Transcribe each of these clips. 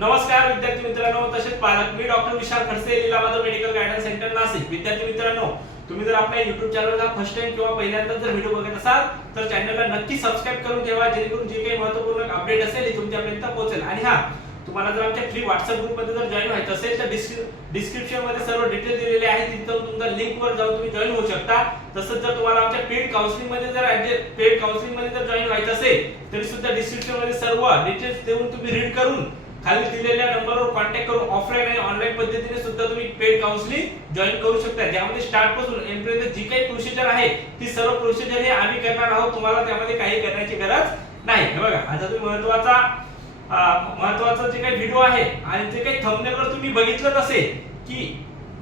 नमस्कार विद्यार्थी मित्रांनो. तसेच पालक मी doctor Vishal Khadse Leelamadhav medical guidance centre Nashik. विद्यार्थी मित्रांनो तुम्ही जर आपल्या युट्यूब चॅनलला फर्स्ट टाइम किंवा पहिल्यांदा जर व्हिडिओ बघत असाल तर चॅनलला नक्की सबस्क्राईब करून ठेवा जेणेकरून जे काही महत्त्वपूर्ण अपडेट असेल ते तुमच्यापर्यंत पोहोचेल. आणि हा तुम्हाला जर आमच्या फ्री व्हॉट्सअप ग्रुपमध्ये जर जॉईन व्हायचं असेल तर डिस्क्रिप्शनमध्ये सर्व डिटेल दिलेले आहेत. तिथं तुमच्या लिंक वर जाऊन तुम्ही जॉईन होऊ शकता. तसंच जर तुम्हाला आमच्या पेड काउन्सिलिंगमध्ये जर पेड काउन्सिलिंगमध्ये जर जॉईन व्हायचं असेल तरी सुद्धा डिस्क्रिप्शनमध्ये सर्व डिटेल्स देऊन तुम्ही रीड करून खाली दिलेल्या नंबरवर कॉन्टॅक्ट करून ऑफलाईन आणि ऑनलाईन पद्धतीने सुद्धा तुम्ही पेड काउन्सिलिंग जॉईन करू शकता. ज्यामध्ये स्टार्टपासून एंड जी काही प्रोसिजर आहे ती सर्व प्रोसिजर हे आम्ही करणार आहोत. तुम्हाला त्यामध्ये काही करण्याची गरज नाही. हे बघा आता तुम्ही महत्त्वाचा महत्त्वाचा जे काही व्हिडिओ आहे आणि जे काही थंबनेलवर तुम्ही बघितलंच असेल की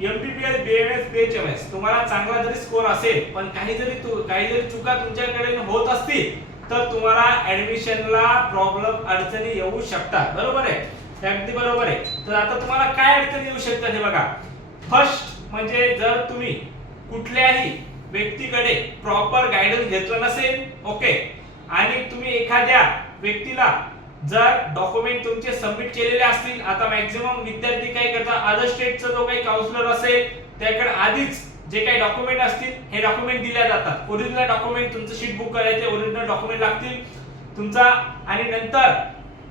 एमपीपीएस बीएमएस बीएचएमएस तुम्हाला चांगला जरी स्कोर असेल पण काही जरी काही जरी चुका तुमच्याकडे होत असतील तर तुम्हाला ऍडमिशनला प्रॉब्लेम अडचणी येऊ शकतात. बरोबर आहे? अगदी बरोबर आहे. तर आता तुम्हाला काय अडचणी येऊ शकतात हे बघा. फर्स्ट म्हणजे जर तुम्ही कुठल्याही व्यक्तीकडे प्रॉपर गायडन्स घेतलं नसेल ओके आणि तुम्ही एखाद्या व्यक्तीला जर डॉक्युमेंट तुमचे सबमिट केलेले असतील आता मॅक्झिमम विद्यार्थी काय करतात? अदर स्टेटचा जो काही काउन्सिलर असेल त्याकडे आधीच जे काही डॉक्युमेंट असतील हे डॉक्युमेंट दिल्या जातात. ओरिजिनल डॉक्युमेंट तुमचं शीट बुक करायचे ओरिजिनल डॉक्युमेंट लागतील. तुमचा आणि नंतर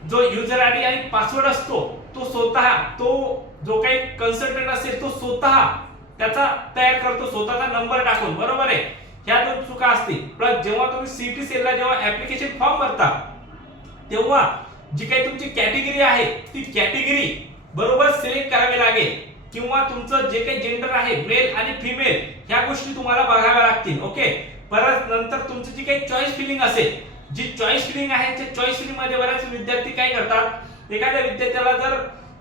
जो युजर आयडी आणि पासवर्ड असतो तो स्वतः तो जो काही कन्सल्टंट असेल तो स्वतः त्याचा तयार करतो स्वतःचा नंबर टाकून. बरोबर आहे? ह्या दोन चुका असतील. प्लस जेव्हा तुम्ही सीटी सेलला जेव्हा ऍप्लिकेशन फॉर्म भरता तेव्हा जी काही तुमची कॅटेगरी आहे ती कॅटेगरी बरोबर सिलेक्ट करावी लागेल. किंवा तुमचं जे काही जेंडर आहे मेल आणि फिमेल ह्या गोष्टी तुम्हाला बघाव्या लागतील ओके परत नंतर तुमची जी काही चॉईस फिलिंग असेल जी चॉईस फिलिंग आहे त्या चॉईस फिलिंगमध्ये बऱ्याच विद्यार्थी काय करतात? एखाद्या विद्यार्थ्याला जर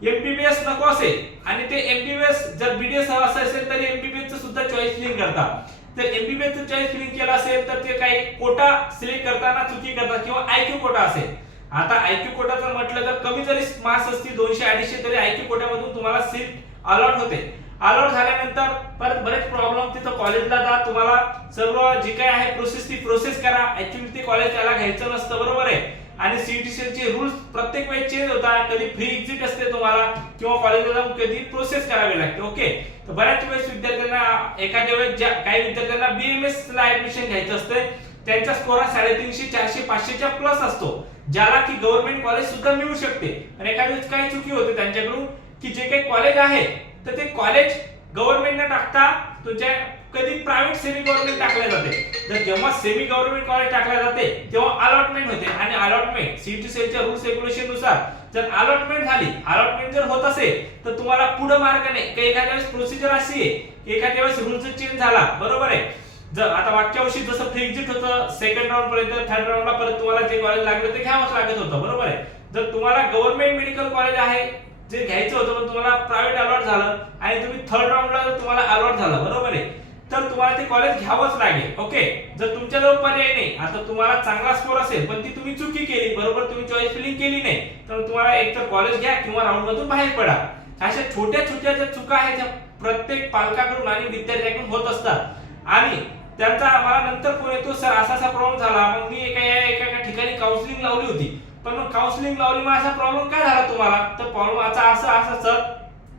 एमबीबीएस नको असेल आणि ते एमबीबीएस जर बीडीएस हवा असेल तरी एमबीबीएस सुद्धा चॉईस फिलिंग करतात. तर एमबीबीएस चॉईस फिलिंग केलं असेल तर ते काही कोटा सिलेक्ट करताना चुकी करतात किंवा आयक्यू कोटा असेल. आता आयक्यू कोटा जर म्हटलं तर कमी जरी मार्क्स असतील दोनशे अडीचशे तरी आयक्यू कोट्यामधून तुम्हाला सीट अलॉट होते. अलॉट झाल्यानंतर परत बरेच प्रॉब्लेम तिथं कॉलेजला जा तुम्हाला सर्व जी काय आहे प्रोसेस ती प्रोसेस करा. ऍक्च्युली ते कॉलेज त्याला घ्यायचं नसतं बरोबर आहे? आणि सीईटीसीचे रूल्स प्रत्येक वेळेस चेंज होतात. कधी फ्री एक्झिट असते तुम्हाला किंवा कॉलेजला जाऊन कधी प्रोसेस करावी लागते. ओके तर बऱ्याच वेळेस विद्यार्थ्यांना एखाद्या वेळेस ज्या काही विद्यार्थ्यांना बीएमएस ला ऍडमिशन घ्यायचं असते त्यांचा स्कोर हा साडेतीनशे चारशे पाचशेच्या प्लस असतो. ज्याला की गव्हर्नमेंट कॉलेज सुद्धा मिळू शकते. आणि एखाद्या वेळेस काही चुकी होते त्यांच्याकडून की जे काही कॉलेज आहे तर ते कॉलेज गव्हर्नमेंट न टाकता तुमच्या कधी प्रायव्हेट सेमी गव्हर्नमेंट टाकल्या जाते. तर जेव्हा सेमी गव्हर्नमेंट कॉलेज टाकल्या जाते तेव्हा अलॉटमेंट होते. आणि अलॉटमेंट सीटी सेलच्या रूल्स रेग्युलेशननुसार जर अलॉटमेंट झाली अलॉटमेंट जर होत असेल तर तुम्हाला पुढे मार्ग नाही. एखाद्या वेळेस प्रोसिजर अशी आहे एखाद्या वेळेस रूल्स चेंज झाला बरोबर आहे? जर आता मागच्या वर्षी जसं फ्री एक्झिट होतं सेकंड राऊंड पर्यंत थर्ड राऊंडला परत तुम्हाला जे कॉलेज लागलं ते घ्यावंच लागत होतं बरोबर आहे? जर तुम्हाला गव्हर्नमेंट मेडिकल कॉलेज आहे जे घ्यायचं होतं पण तुम्हाला प्रायव्हेट अलॉट झालं आणि तुम्ही थर्ड राऊंडला जर तुम्हाला अलॉट झालं बरोबर आहे? तर तुम्हाला ते कॉलेज घ्यावंच लागेल ओके जर तुमच्याजवळ पर्याय नाही आता तुम्हाला चांगला स्कोर असेल पण ती तुम्ही चुकी केली बरोबर तुम्ही चॉईस फिलिंग केली नाही तर तुम्हाला एक तर कॉलेज घ्या किंवा राऊंड मधून बाहेर पडा. अशा छोट्या छोट्या ज्या चुका आहेत त्या प्रत्येक पालकाकडून आणि विद्यार्थ्याकडून होत असतात. आणि त्यांचा मला नंतर फोन येतो सर असा असा प्रॉब्लेम झाला मग मी एका एका एका ठिकाणी काउन्सिलिंग लावली होती. पण मग काउन्सिलिंग लावली मग असा प्रॉब्लेम काय झाला तुम्हाला? तर प्रॉब्लेम असा असं असं सर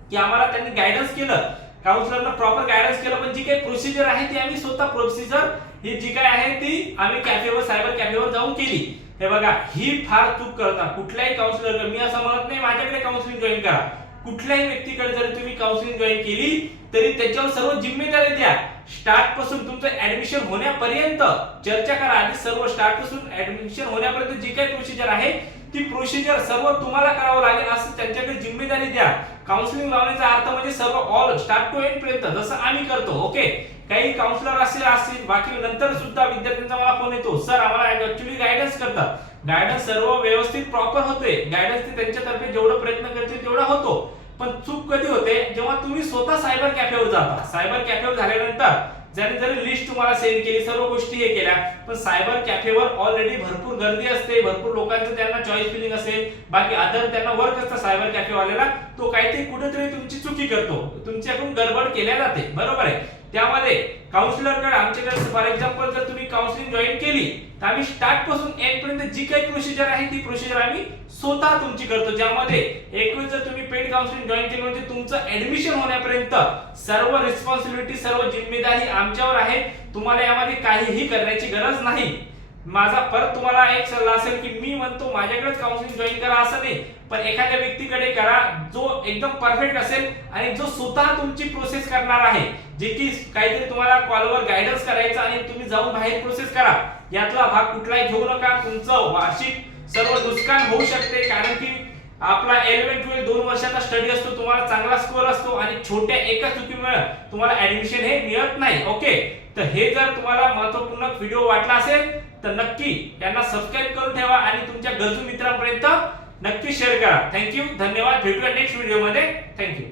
की आम्हाला त्यांनी गायडन्स केलं. काउन्सिलरनं प्रॉपर गायडन्स केलं पण जी काही प्रोसिजर आहे ती आम्ही स्वतः प्रोसिजर ही जी काय आहे ती आम्ही कॅफेवर सायबर कॅफेवर जाऊन केली. हे बघा ही फार चूक करता. कुठल्याही काउन्सिलर मी असं म्हणत नाही माझ्याकडे काउन्सिलिंग जॉईन करा. कुठल्याही व्यक्तीकडे जरी तुम्ही काउन्सिलिंग जॉईन केली तरी त्याच्यावर सर्व जिम्मेदारी द्या. स्टार्टपासून तुमचं ऍडमिशन होण्यापर्यंत चर्चा करा आधी सर्व स्टार्टपासून ऍडमिशन होण्यापर्यंत जी काही प्रोसिजर आहे ती प्रोसिजर सर्व तुम्हाला करावं लागेल असं त्यांच्याकडे जिम्मेदारी द्या. काउन्सिलिंग लावण्याचा अर्थ म्हणजे सर्व ऑल स्टार्ट टू एंड पर्यंत जसं आम्ही करतो ओके काही काउन्सिलर असेल असतील बाकी नंतर सुद्धा विद्यार्थ्यांचा मला फोन येतो सर आम्हाला ऍक्च्युली गायडन्स करतात. गायडन्स सर्व व्यवस्थित प्रॉपर होते गायडन्स ते त्यांच्यातर्फे जेवढं प्रयत्न करतील तेवढा होतो. पण चूक कधी होते? जेव्हा तुम्ही स्वतः सायबर कॅफेवर जाता. सायबर कॅफेवर झाल्यानंतर ज्याने जरी लिस्ट तुम्हाला सेंड केली सर्व गोष्टी हे केल्या पण सायबर कॅफेवर ऑलरेडी भरपूर गर्दी असते भरपूर लोकांचं त्यांना चॉईस फिलिंग असेल बाकी अदर त्यांना वर्क असतं सायबर कॅफेवाल्याला तो काहीतरी कुठेतरी तुमची चुकी करतो. तुमच्याकडून गडबड केल्या जाते. बरोबर आहे? त्यामध्ये काउन्सिलरकडे आमच्याकडे फॉर एक्झाम्पल जर तुम्ही काउन्सिलिंग जॉईन केली तर आम्ही स्टार्टपासून एंड पर्यंत जी काही प्रोसिजर आहे ती प्रोसिजर आम्ही स्वतः तुमची करतो. ज्यामध्ये एक जर तुम्ही पेड काउन्सिलिंग जॉईन केली म्हणजे तुमचं ऍडमिशन होण्यापर्यंत सर्व रिस्पॉन्सिबिलिटी सर्व जिम्मेदारी आमच्यावर आहे. तुम्हाला यामध्ये काहीही करण्याची गरज नाही. माझा परत तुम्हाला एक सल्ला असेल की मी म्हणतो माझ्याकडेच काउन्सिलिंग जॉईन करा असं नाही. पण एखाद्या व्यक्तीकडे करा जो एकदम परफेक्ट असेल आणि जो स्वतः तुमची प्रोसेस करणार आहे जे की काहीतरी तुम्हाला कॉलवर गायडन्स करायचं आणि तुम्ही जाऊन बाहेर प्रोसेस करा. यातला भाग कुठलाही घेऊ नका तुमचं वार्षिक सर्व नुकसान होऊ शकते कारण की आपला इलेव्हन ट्वेल्थ दोन वर्षाचा स्टडी असतो तुम्हाला चांगला स्कोर असतो आणि छोट्या एका चुकीमुळे तुम्हाला ऍडमिशन हे मिळत नाही ओके तर हे जर तुम्हाला महत्त्वपूर्ण व्हिडिओ वाटला असेल तर नक्की त्यांना सबस्क्राईब करून ठेवा आणि तुमच्या गरजू मित्रांपर्यंत नक्की शेअर करा. थँक्यू धन्यवाद. भेटूया नेक्स्ट व्हिडिओमध्ये थँक्यू